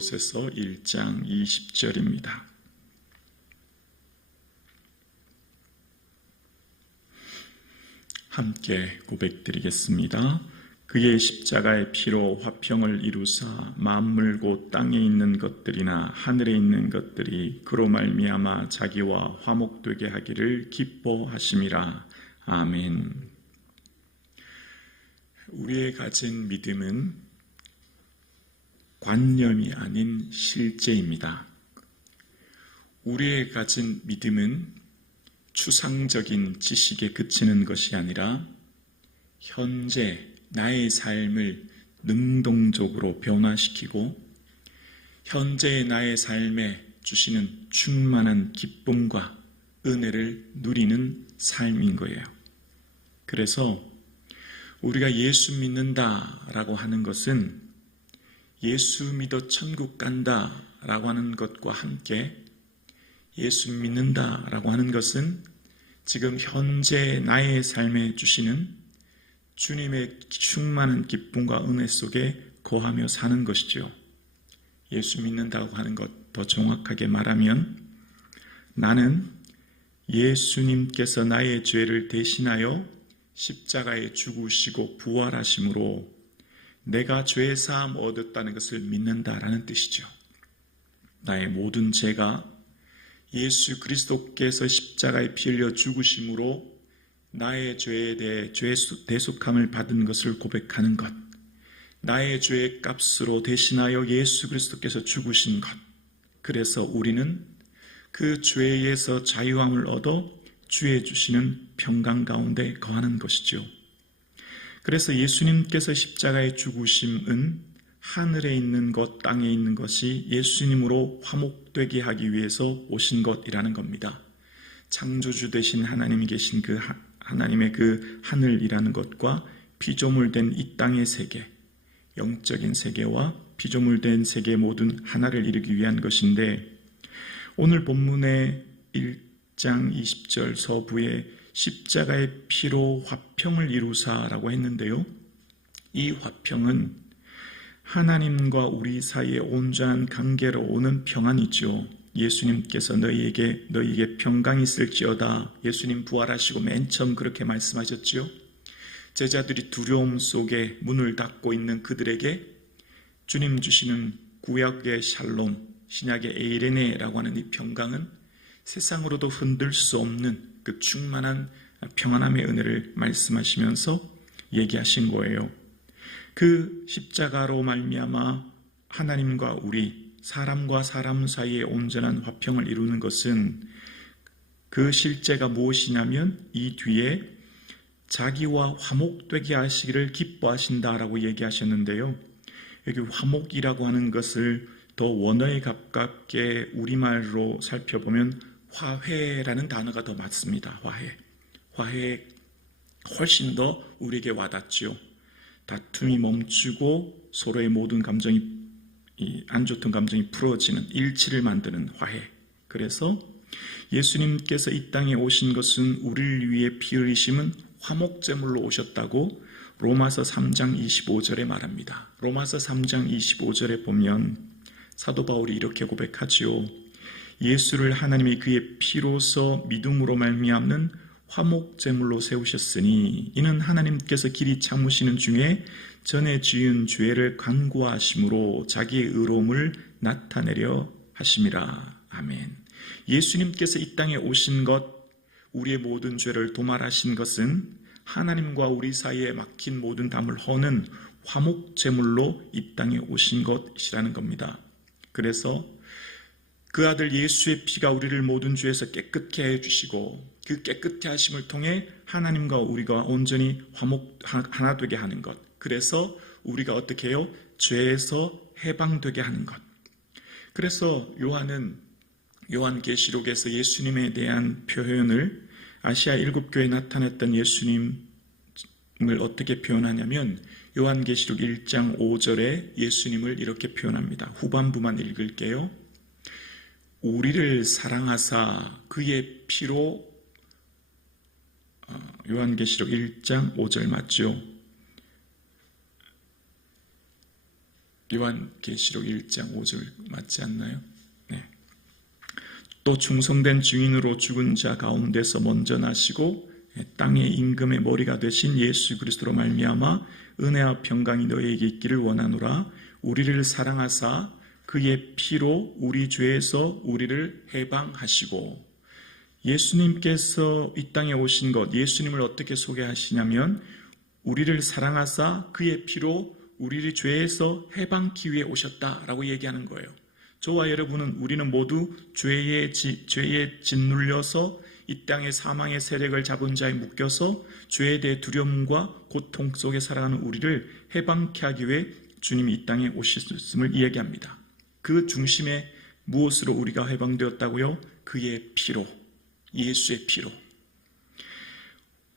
에서 1장 20절입니다. 함께 고백드리겠습니다. 그의 십자가의 피로 화평을 이루사 만물 곧 땅에 있는 것들이나 하늘에 있는 것들이 그로 말미암아 자기와 화목되게 하기를 기뻐하심이라. 아멘. 우리의 가진 믿음은 관념이 아닌 실제입니다. 우리의 가진 믿음은 추상적인 지식에 그치는 것이 아니라 현재 나의 삶을 능동적으로 변화시키고 현재의 나의 삶에 주시는 충만한 기쁨과 은혜를 누리는 삶인 거예요. 그래서 우리가 예수 믿는다라고 하는 것은 예수 믿어 천국 간다라고 하는 것과 함께 예수 믿는다라고 하는 것은 지금 현재 나의 삶에 주시는 주님의 충만한 기쁨과 은혜 속에 거하며 사는 것이죠. 예수 믿는다고 하는 것 더 정확하게 말하면 나는 예수님께서 나의 죄를 대신하여 십자가에 죽으시고 부활하심으로 내가 죄사함 얻었다는 것을 믿는다라는 뜻이죠. 나의 모든 죄가 예수 그리스도께서 십자가에 피 흘려 죽으심으로 나의 죄에 대해 죄 대속함을 받은 것을 고백하는 것, 나의 죄의 값으로 대신하여 예수 그리스도께서 죽으신 것, 그래서 우리는 그 죄에서 자유함을 얻어 주의 주시는 평강 가운데 거하는 것이죠. 그래서 예수님께서 십자가에 죽으심은 하늘에 있는 것, 땅에 있는 것이 예수님으로 화목되게 하기 위해서 오신 것이라는 겁니다. 창조주 되신 하나님이 계신 그 하나님의 그 하늘이라는 것과 피조물된 이 땅의 세계, 영적인 세계와 피조물된 세계 모든 하나를 이루기 위한 것인데, 오늘 본문의 1장 20절 서부에 십자가의 피로 화평을 이루사라고 했는데요. 이 화평은 하나님과 우리 사이의 온전한 관계로 오는 평안이죠. 예수님께서 너희에게 평강이 있을지어다. 예수님 부활하시고 맨 처음 그렇게 말씀하셨죠. 제자들이 두려움 속에 문을 닫고 있는 그들에게 주님 주시는 구약의 샬롬, 신약의 에이레네라고 하는 이 평강은 세상으로도 흔들 수 없는 그 충만한 평안함의 은혜를 말씀하시면서 얘기하신 거예요. 그 십자가로 말미암아 하나님과 우리, 사람과 사람 사이의 온전한 화평을 이루는 것은 그 실제가 무엇이냐면 이 뒤에 자기와 화목되게 하시기를 기뻐하신다라고 얘기하셨는데요. 여기 화목이라고 하는 것을 더 원어에 가깝게 우리말로 살펴보면 화해라는 단어가 더 맞습니다. 화해 훨씬 더 우리에게 와닿지요. 다툼이 멈추고 서로의 모든 감정이 안 좋던 감정이 풀어지는 일치를 만드는 화해. 그래서 예수님께서 이 땅에 오신 것은 우리를 위해 피 흘리심은 화목제물로 오셨다고 로마서 3장 25절에 말합니다. 로마서 3장 25절에 보면 사도 바울이 이렇게 고백하지요. 예수를 하나님이 그의 피로서 믿음으로 말미암는 화목제물로 세우셨으니 이는 하나님께서 길이 참으시는 중에 전에 지은 죄를 간구하심으로 자기의 의로움을 나타내려 하심이라. 아멘. 예수님께서 이 땅에 오신 것, 우리의 모든 죄를 도말하신 것은 하나님과 우리 사이에 막힌 모든 담을 허는 화목제물로 이 땅에 오신 것이라는 겁니다. 그래서 그 아들 예수의 피가 우리를 모든 죄에서 깨끗게 해주시고 그 깨끗게 하심을 통해 하나님과 우리가 온전히 하나 되게 하는 것. 그래서 우리가 어떻게 해요? 죄에서 해방되게 하는 것. 그래서 요한은 요한계시록에서 예수님에 대한 표현을 아시아 7교회에 나타났던 예수님을 어떻게 표현하냐면 요한계시록 1장 5절에 예수님을 이렇게 표현합니다. 후반부만 읽을게요. 우리를 사랑하사 그의 피로 요한계시록 1장 5절 맞죠? 요한계시록 1장 5절 맞지 않나요? 네. 또 충성된 증인으로 죽은 자 가운데서 먼저 나시고 땅의 임금의 머리가 되신 예수 그리스도로 말미암아 은혜와 평강이 너희에게 있기를 원하노라. 우리를 사랑하사 그의 피로 우리 죄에서 우리를 해방하시고. 예수님께서 이 땅에 오신 것, 예수님을 어떻게 소개하시냐면 우리를 사랑하사 그의 피로 우리를 죄에서 해방하기 위해 오셨다라고 얘기하는 거예요. 저와 여러분은 우리는 모두 죄에 짓눌려서 이 땅의 사망의 세력을 잡은 자에 묶여서 죄에 대해 두려움과 고통 속에 살아가는 우리를 해방케 하기 위해 주님이 이 땅에 오셨음을 이야기합니다. 그 중심에 무엇으로 우리가 해방되었다고요? 그의 피로, 예수의 피로.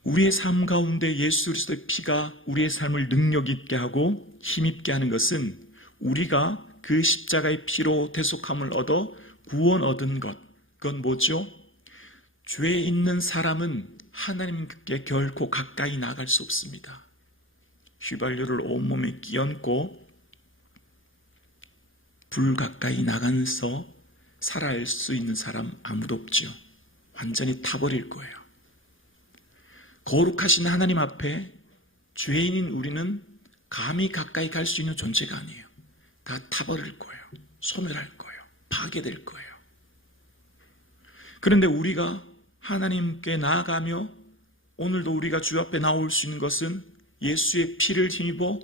우리의 삶 가운데 예수 그리스도의 피가 우리의 삶을 능력 있게 하고 힘있게 하는 것은 우리가 그 십자가의 피로 대속함을 얻어 구원 얻은 것. 그건 뭐죠? 죄에 있는 사람은 하나님께 결코 가까이 나갈 수 없습니다. 휘발유를 온몸에 끼얹고 불 가까이 나가서 살아갈 수 있는 사람 아무도 없죠. 완전히 타버릴 거예요. 거룩하신 하나님 앞에 죄인인 우리는 감히 가까이 갈 수 있는 존재가 아니에요. 다 타버릴 거예요. 소멸할 거예요. 파괴될 거예요. 그런데 우리가 하나님께 나아가며 오늘도 우리가 주 앞에 나올 수 있는 것은 예수의 피를 힘입어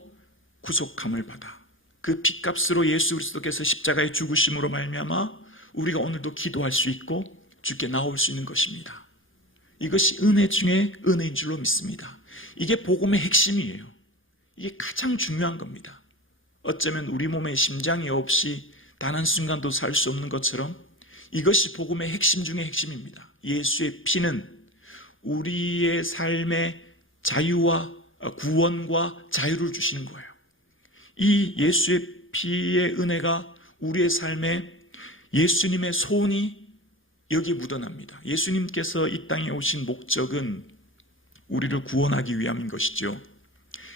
구속함을 받아 그 피값으로 예수 그리스도께서 십자가의 죽으심으로 말미암아 우리가 오늘도 기도할 수 있고 주께 나올 수 있는 것입니다. 이것이 은혜 중에 은혜인 줄로 믿습니다. 이게 복음의 핵심이에요. 이게 가장 중요한 겁니다. 어쩌면 우리 몸에 심장이 없이 단 한순간도 살 수 없는 것처럼 이것이 복음의 핵심 중에 핵심입니다. 예수의 피는 우리의 삶의 자유와 구원과 자유를 주시는 거예요. 이 예수의 피의 은혜가 우리의 삶에 예수님의 손이 여기 묻어납니다. 예수님께서 이 땅에 오신 목적은 우리를 구원하기 위함인 것이죠.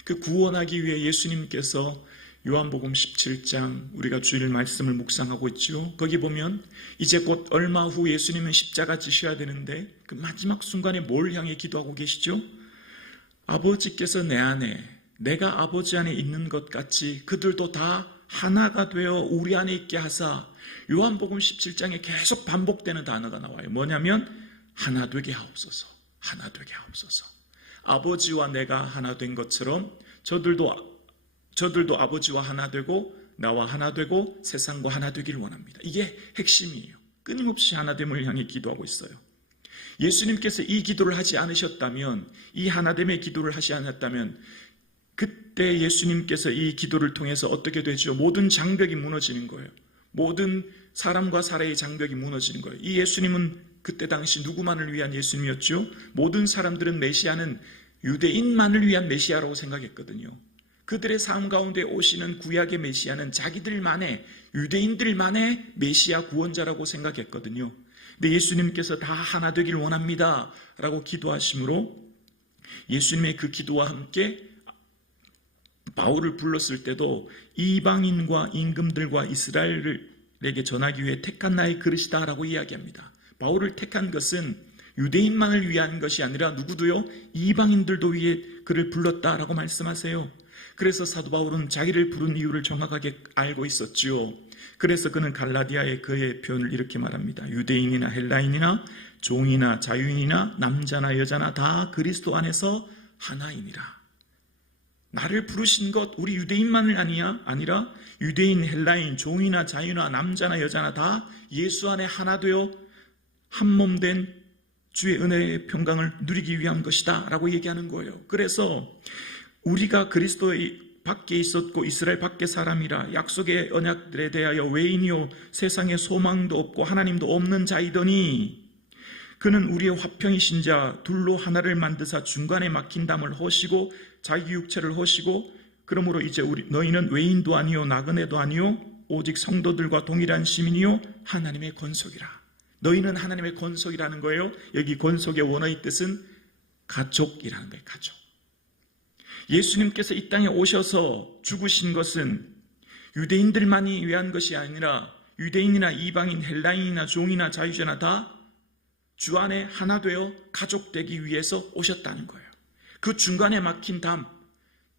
그 구원하기 위해 예수님께서 요한복음 17장 우리가 주일 말씀을 묵상하고 있죠. 거기 보면 이제 곧 얼마 후 예수님은 십자가 지셔야 되는데 그 마지막 순간에 뭘 향해 기도하고 계시죠? 아버지께서 내 안에 내가 아버지 안에 있는 것 같이 그들도 다 하나가 되어 우리 안에 있게 하사. 요한복음 17장에 계속 반복되는 단어가 나와요. 뭐냐면 하나 되게 하옵소서. 하나 되게 하옵소서. 아버지와 내가 하나 된 것처럼 저들도 아버지와 하나 되고 나와 하나 되고 세상과 하나 되기를 원합니다. 이게 핵심이에요. 끊임없이 하나됨을 향해 기도하고 있어요. 예수님께서 이 기도를 하지 않으셨다면, 이 하나됨의 기도를 하지 않았다면 그때 예수님께서 이 기도를 통해서 어떻게 되죠? 모든 장벽이 무너지는 거예요. 모든 사람과 사람의 장벽이 무너지는 거예요. 이 예수님은 그때 당시 누구만을 위한 예수님이었죠? 모든 사람들은 메시아는 유대인만을 위한 메시아라고 생각했거든요. 그들의 삶 가운데 오시는 구약의 메시아는 자기들만의, 유대인들만의 메시아 구원자라고 생각했거든요. 근데 예수님께서 다 하나 되길 원합니다 라고 기도하심으로 예수님의 그 기도와 함께 바울을 불렀을 때도 이방인과 임금들과 이스라엘에게 전하기 위해 택한 나의 그릇이다 라고 이야기합니다. 바울을 택한 것은 유대인만을 위한 것이 아니라 누구도요? 이방인들도 위해 그를 불렀다라고 말씀하세요. 그래서 사도 바울은 자기를 부른 이유를 정확하게 알고 있었지요. 그래서 그는 갈라디아의 그의 표현을 이렇게 말합니다. 유대인이나 헬라인이나 종이나 자유인이나 남자나 여자나 다 그리스도 안에서 하나이니라. 나를 부르신 것 우리 유대인만이 아니라 유대인, 헬라인, 종이나 자유나 남자나 여자나 다 예수 안에 하나 되어 한 몸 된 주의 은혜의 평강을 누리기 위한 것이다 라고 얘기하는 거예요. 그래서 우리가 그리스도 밖에 있었고 이스라엘 밖의 사람이라 약속의 언약들에 대하여 외인이요 세상에 소망도 없고 하나님도 없는 자이더니 그는 우리의 화평이신 자 둘로 하나를 만드사 중간에 막힌 담을 허시고 자기 육체를 허시고 그러므로 이제 너희는 외인도 아니요 나그네도 아니요 오직 성도들과 동일한 시민이요 하나님의 권속이라. 너희는 하나님의 권속이라는 거예요. 여기 권속의 원어의 뜻은 가족이라는 거예요. 가족. 예수님께서 이 땅에 오셔서 죽으신 것은 유대인들만이 위한 것이 아니라 유대인이나 이방인, 헬라인이나 종이나 자유자나 다 주 안에 하나 되어 가족되기 위해서 오셨다는 거예요. 그 중간에 막힌 담,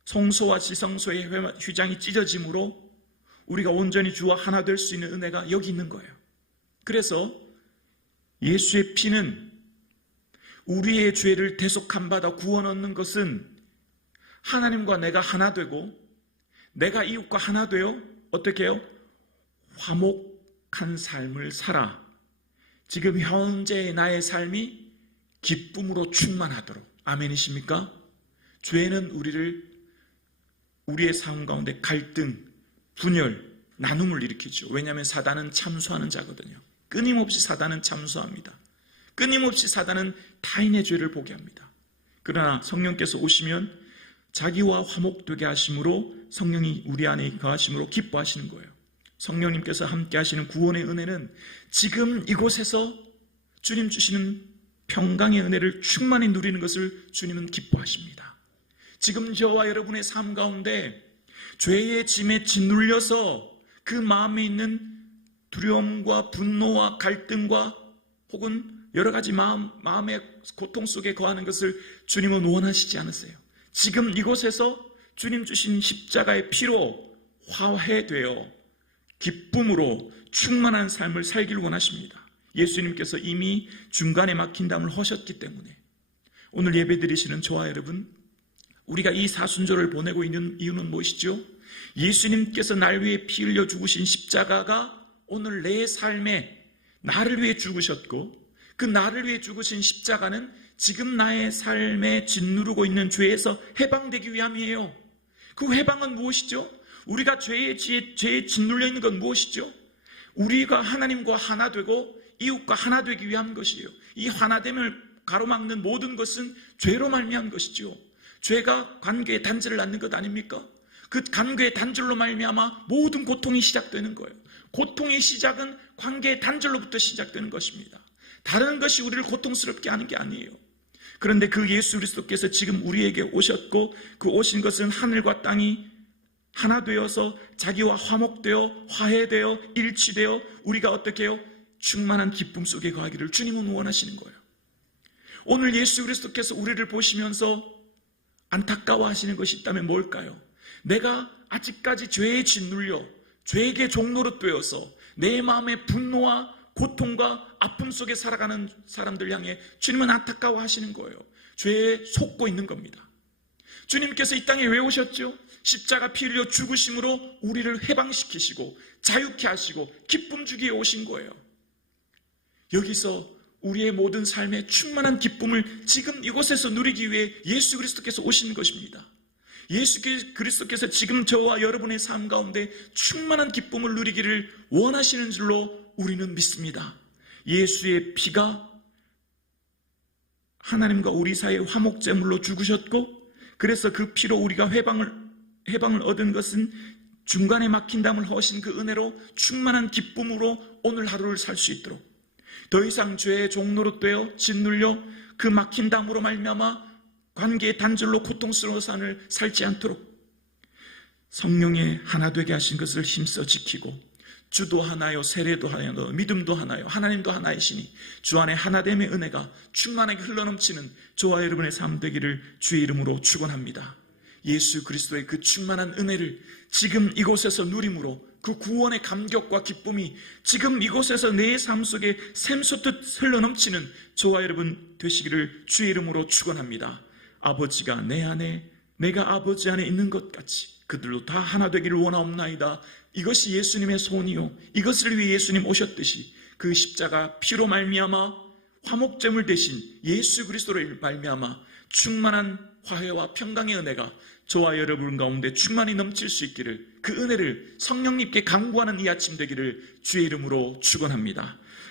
성소와 지성소의 휘장이 찢어짐으로 우리가 온전히 주와 하나 될 수 있는 은혜가 여기 있는 거예요. 그래서 예수의 피는 우리의 죄를 대속함 받아 구원 얻는 것은 하나님과 내가 하나 되고 내가 이웃과 하나 되어 어떻게 해요? 화목한 삶을 살아 지금 현재의 나의 삶이 기쁨으로 충만하도록. 아멘이십니까? 죄는 우리의 삶 가운데 갈등, 분열, 나눔을 일으키죠. 왜냐하면 사단은 참수하는 자거든요. 끊임없이 사단은 참수합니다. 끊임없이 사단은 타인의 죄를 보게 합니다. 그러나 성령께서 오시면 자기와 화목되게 하심으로 성령이 우리 안에 거하심으로 기뻐하시는 거예요. 성령님께서 함께 하시는 구원의 은혜는 지금 이곳에서 주님 주시는 평강의 은혜를 충만히 누리는 것을 주님은 기뻐하십니다. 지금 저와 여러분의 삶 가운데 죄의 짐에 짓눌려서 그 마음에 있는 두려움과 분노와 갈등과 혹은 여러 가지 마음의 고통 속에 거하는 것을 주님은 원하시지 않으세요. 지금 이곳에서 주님 주신 십자가의 피로 화해되어 기쁨으로 충만한 삶을 살기를 원하십니다. 예수님께서 이미 중간에 막힌 담을 허셨기 때문에 오늘 예배드리시는 저와 여러분, 우리가 이 사순절을 보내고 있는 이유는 무엇이죠? 예수님께서 날 위해 피 흘려 죽으신 십자가가 오늘 내 삶에 나를 위해 죽으셨고 그 나를 위해 죽으신 십자가는 지금 나의 삶에 짓누르고 있는 죄에서 해방되기 위함이에요. 그 해방은 무엇이죠? 우리가 죄에 짓눌려 있는 건 무엇이죠? 우리가 하나님과 하나 되고 이웃과 하나 되기 위한 것이에요. 이 하나됨을 가로막는 모든 것은 죄로 말미암은 것이죠. 죄가 관계의 단절을 낳는 것 아닙니까? 그 관계의 단절로 말미암아 모든 고통이 시작되는 거예요. 고통의 시작은 관계의 단절로부터 시작되는 것입니다. 다른 것이 우리를 고통스럽게 하는 게 아니에요. 그런데 그 예수 그리스도께서 지금 우리에게 오셨고 그 오신 것은 하늘과 땅이 하나 되어서 자기와 화목되어 화해되어 일치되어 우리가 어떻게 해요? 충만한 기쁨 속에 거하기를 주님은 원하시는 거예요. 오늘 예수 그리스도께서 우리를 보시면서 안타까워하시는 것이 있다면 뭘까요? 내가 아직까지 죄에 짓눌려 죄에게 종노릇 되어서 내 마음의 분노와 고통과 아픔 속에 살아가는 사람들 향해 주님은 안타까워하시는 거예요. 죄에 속고 있는 겁니다. 주님께서 이 땅에 왜 오셨죠? 십자가 피 흘려 죽으심으로 우리를 해방시키시고 자유케 하시고 기쁨 주기에 오신 거예요. 여기서 우리의 모든 삶의 충만한 기쁨을 지금 이곳에서 누리기 위해 예수 그리스도께서 오신 것입니다. 예수 그리스도께서 지금 저와 여러분의 삶 가운데 충만한 기쁨을 누리기를 원하시는 줄로 우리는 믿습니다. 예수의 피가 하나님과 우리 사이의 화목제물로 죽으셨고 그래서 그 피로 우리가 해방을 얻은 것은 중간에 막힌 담을 허신 그 은혜로 충만한 기쁨으로 오늘 하루를 살 수 있도록 더 이상 죄의 종노릇되어 짓눌려 그 막힌 담으로 말미암아 관계의 단절로 고통스러운 삶을 살지 않도록 성령의 하나 되게 하신 것을 힘써 지키고 주도 하나요, 세례도 하나요, 믿음도 하나요, 하나님도 하나이시니 주 안에 하나됨의 은혜가 충만하게 흘러넘치는 저와 여러분의 삶 되기를 주의 이름으로 축원합니다. 예수 그리스도의 그 충만한 은혜를 지금 이곳에서 누림으로 그 구원의 감격과 기쁨이 지금 이곳에서 내 삶 속에 샘솟듯 흘러넘치는 저와 여러분 되시기를 주의 이름으로 축원합니다. 아버지가 내 안에 내가 아버지 안에 있는 것 같이 그들로 다 하나 되기를 원하옵나이다. 이것이 예수님의 소원이요 이것을 위해 예수님 오셨듯이 그 십자가 피로 말미암아 화목제물 대신 예수 그리스도를 말미암아 충만한 화해와 평강의 은혜가 저와 여러분 가운데 충만히 넘칠 수 있기를 그 은혜를 성령님께 간구하는 이 아침 되기를 주의 이름으로 축원합니다.